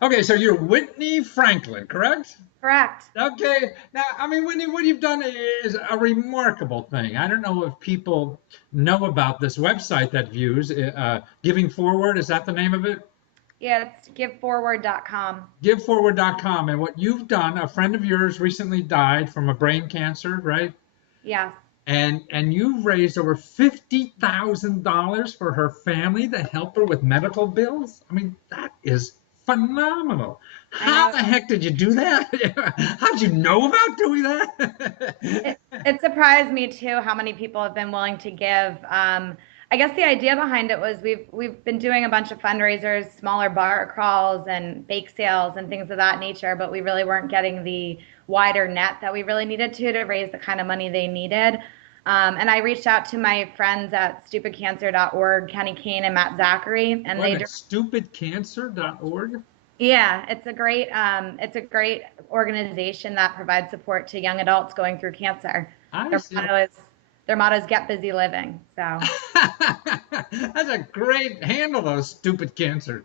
Okay, so you're Whitney Franklin, correct? Correct. Okay. Now, I mean, Whitney, what you've done is a remarkable thing. I don't know if people know about this website that views Giving Forward. Is that the name of it? Yeah, it's giveforward.com. GiveForward.com. And what you've done, a friend of yours recently died from a brain cancer, right? Yes. And you've raised over $50,000 for her family to help her with medical bills. I mean, that is phenomenal. I How know. the heck did you do that? How did you know about doing that? It surprised me too how many people have been willing to give. I guess the idea behind it was we've been doing a bunch of fundraisers, smaller bar crawls and bake sales and things of that nature, but we really weren't getting the wider net that we really needed to raise the kind of money they needed. And I reached out to my friends at stupidcancer.org, Kenny Kane and Matt Zachary, and Wait a they, minute, stupidcancer.org? yeah, it's a great organization that provides support to young adults going through cancer. I Their see. motto is their motto is get busy living. So, That's a great handle, though, stupid cancer.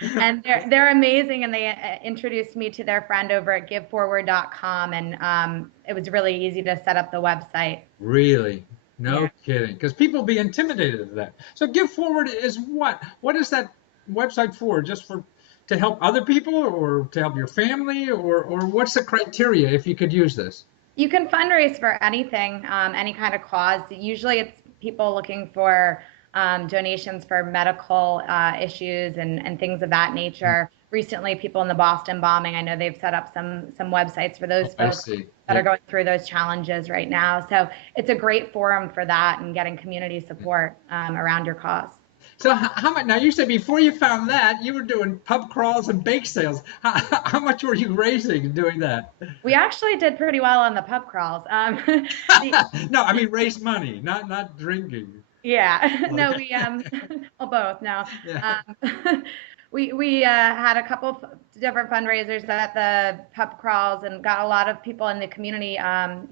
and they're amazing, and they introduced me to their friend over at giveforward.com, and it was really easy to set up the website. Really? No Yeah. kidding. Because people be intimidated of that. So Give Forward is what? What is that website for? Just for to help other people or to help your family or what's the criteria if you could use this? You can fundraise for anything, any kind of cause. Usually it's people looking for donations for medical issues and things of that nature. Recently, people in the Boston bombing, I know they've set up some websites for Oh, those I folks see. that Yeah. are going through those challenges right now. So it's a great forum for that and getting community support around your cause. So how much? Now you said before you found that you were doing pub crawls and bake sales. How much were you raising doing that? We actually did pretty well on the pub crawls. The No, I mean raise money, not drinking. Yeah, no, Okay. well, both. No, Yeah. we had a couple of different fundraisers at the pub crawls and got a lot of people in the community,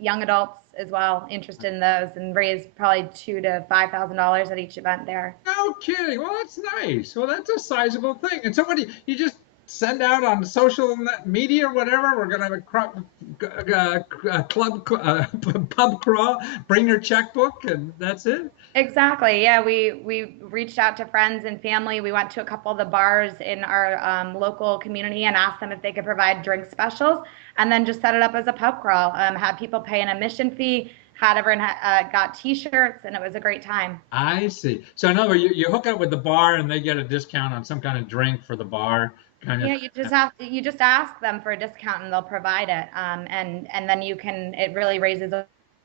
young adults as well, interested in those, and raised probably $2,000 to $5,000 at each event there. No kidding. Well, that's nice. Well, that's a sizable thing. And somebody, you just send out on social media or whatever. We're gonna have a club, pub crawl. Bring your checkbook, and that's it. Exactly. Yeah, we reached out to friends and family. We went to a couple of the bars in our local community and asked them if they could provide drink specials, and then just set it up as a pub crawl. Had people pay an admission fee, had everyone got T-shirts, and it was a great time. I see. So in other words, you hook up with the bar, and they get a discount on some kind of drink for the bar, kind of. Yeah, you just ask them for a discount and they'll provide it. And then it really raises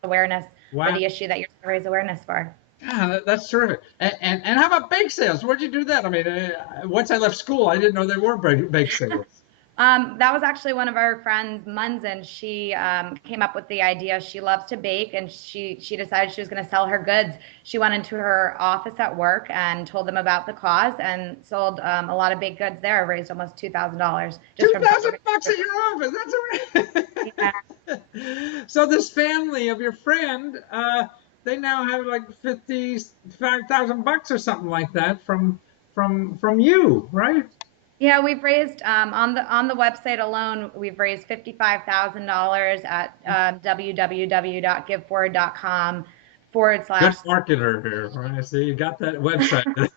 awareness for Wow. the issue that you're trying to raise awareness for. Yeah, that's terrific. And how about bake sales? Where'd you do that? I mean, once I left school, I didn't know there were bake sales. That was actually one of our friends, Munzen. She came up with the idea. She loves to bake, and she decided she was going to sell her goods. She went into her office at work and told them about the cause, and sold a lot of baked goods there. Raised almost $2,000 just Two from thousand selling. bucks at your office. That's Yeah, all right. So this family of your friend, they now have like 55,000 bucks or something like that from you, right? yeah. We've raised on the website alone. We've raised $55,000 at www.giveforward.com forward Good slash marketer here. Right? See, you got that website.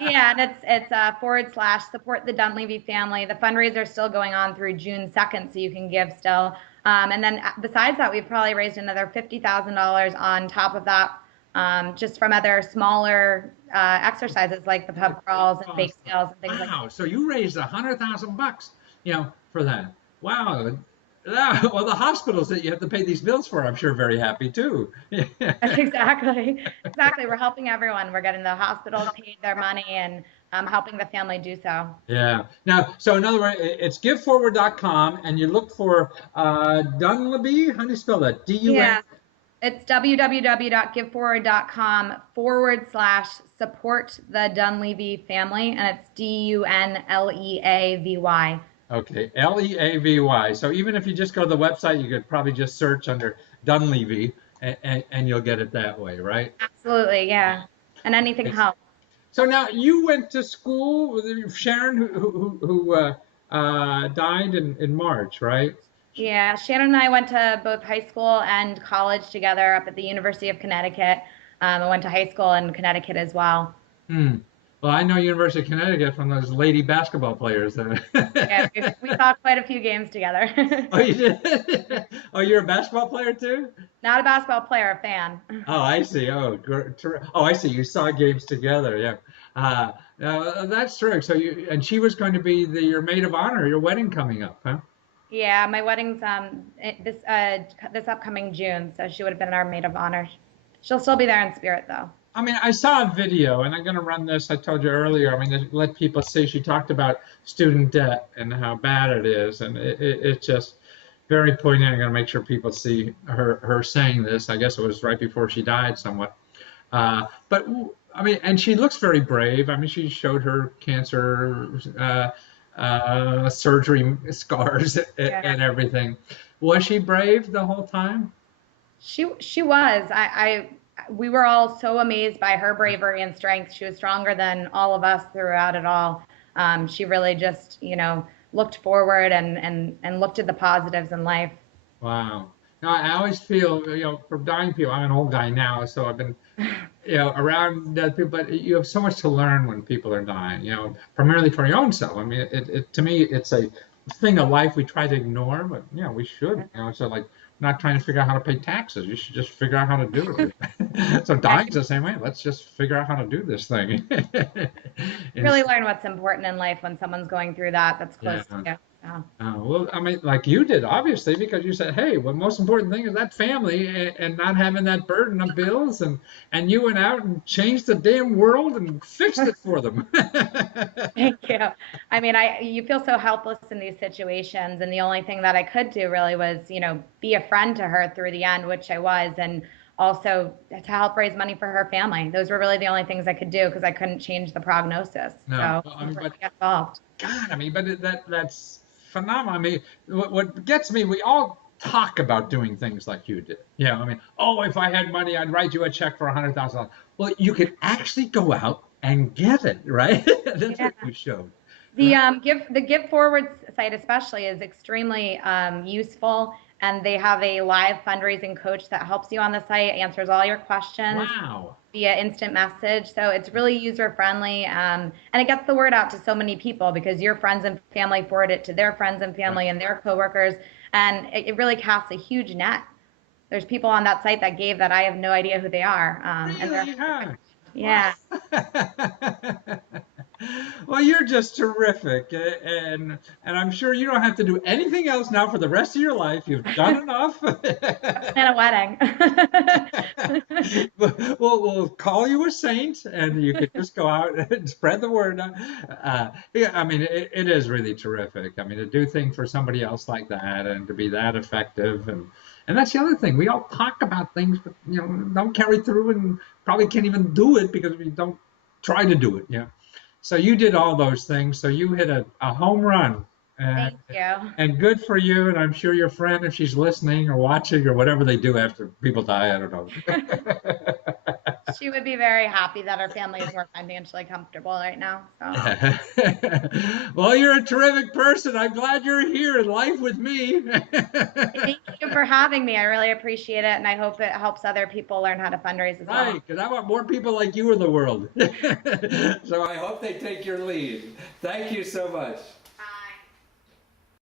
Yeah, and it's forward slash support the Dunleavy family. The fundraiser is still going on through June 2nd, so you can give still. And then besides that, we've probably raised another $50,000 on top of that, just from other smaller exercises like the pub crawls and bake Awesome. sales and things like Wow. So you raised 100,000 bucks, for that. Wow. Well, the hospitals that you have to pay these bills for, I'm sure, very happy too. that. Exactly, exactly. We're helping everyone. We're getting the hospitals paid their money and helping the family do so. Yeah. Now, so in other words, it's giveforward.com, and you look for Dunleavy. How do you spell that? D-U-N. Yeah. It's www.giveforward.com forward slash support the Dunleavy family, and it's DUNLEAVY. Okay, Leavy. So even if you just go to the website, you could probably just search under Dunleavy, and you'll get it that way, right? Absolutely, yeah. And anything It's, helps. So now you went to school with Sharon, who died in March, right? Yeah, Shannon and I went to both high school and college together up at the University of Connecticut. I went to high school in Connecticut as well. Hmm. Well, I know University of Connecticut from those lady basketball players. Yeah, we saw quite a few games together. Oh, you did? Oh, you're a basketball player too? Not a basketball player, a fan. Oh, I see. Oh, I see. You saw games together. Yeah. Uh, that's true. So you and she was going to be your maid of honor, your wedding coming up, huh? Yeah, my wedding's this upcoming June, so she would have been our maid of honor. She'll still be there in spirit though. I mean, I saw a video, and I'm going to run this. I told you earlier. I mean, to let people see. She talked about student debt and how bad it is, and it's just very poignant. I'm going to make sure people see her saying this. I guess it was right before she died, somewhat. But I mean, and she looks very brave. I mean, she showed her cancer surgery scars Yeah. and everything. Was she brave the whole time? She was. We were all so amazed by her bravery and strength. She was stronger than all of us throughout it all. She really just, looked forward and looked at the positives in life. Wow. No, I always feel, from dying people, I'm an old guy now, so I've been, around dead people, but you have so much to learn when people are dying, primarily for your own self. I mean, to me, it's a thing of life we try to ignore, but, we should, so like, not trying to figure out how to pay taxes. You should just figure out how to do it. So Yeah, dying's the same way. Let's just figure out how to do this thing. you really learn what's important in life when someone's going through that that's Yeah. close to you. So. Well, I mean, like you did, obviously, because you said, "Hey, the most important thing is that family and not having that burden of bills," and you went out and changed the damn world and fixed it for them. Thank you. I mean, you feel so helpless in these situations, and the only thing that I could do really was, be a friend to her through the end, which I was, and also to help raise money for her family. Those were really the only things I could do because I couldn't change the prognosis. No, So well, I mean, but unfortunately, I got involved. God, I mean, but that's phenomenal. I mean, what gets me, we all talk about doing things like you did. Yeah, I mean, oh, if I had money, I'd write you a check for $100,000. Well, you could actually go out and get it, right? That's Yeah. what you showed, The right? Give Forward site especially is extremely useful, and they have a live fundraising coach that helps you on the site, answers all your questions Wow. via instant message. So it's really user friendly, and it gets the word out to so many people because your friends and family forward it to their friends and Right. family and their coworkers, and it really casts a huge net. There's people on that site that gave that I have no idea who they are, and they're Really, huh? Wow. yeah. Well, you're just terrific, and I'm sure you don't have to do anything else now for the rest of your life. You've done enough. Plan a wedding. We'll call you a saint, and you can just go out and spread the word. Yeah, I mean, it is really terrific. I mean, to do things for somebody else like that, and to be that effective, and that's the other thing. We all talk about things, but don't carry through, and probably can't even do it because we don't try to do it. Yeah. So you did all those things. So you hit a home run. And, Thank you. and good for you. And I'm sure your friend, if she's listening or watching or whatever they do after people die, I don't know. She would be very happy that her family is more financially comfortable right now. So Well, you're a terrific person. I'm glad you're here in life with me. thank you for having me. I really appreciate it, and I hope it helps other people learn how to fundraise as well. Right, because I want more people like you in the world. So I hope they take your lead. Thank you so much.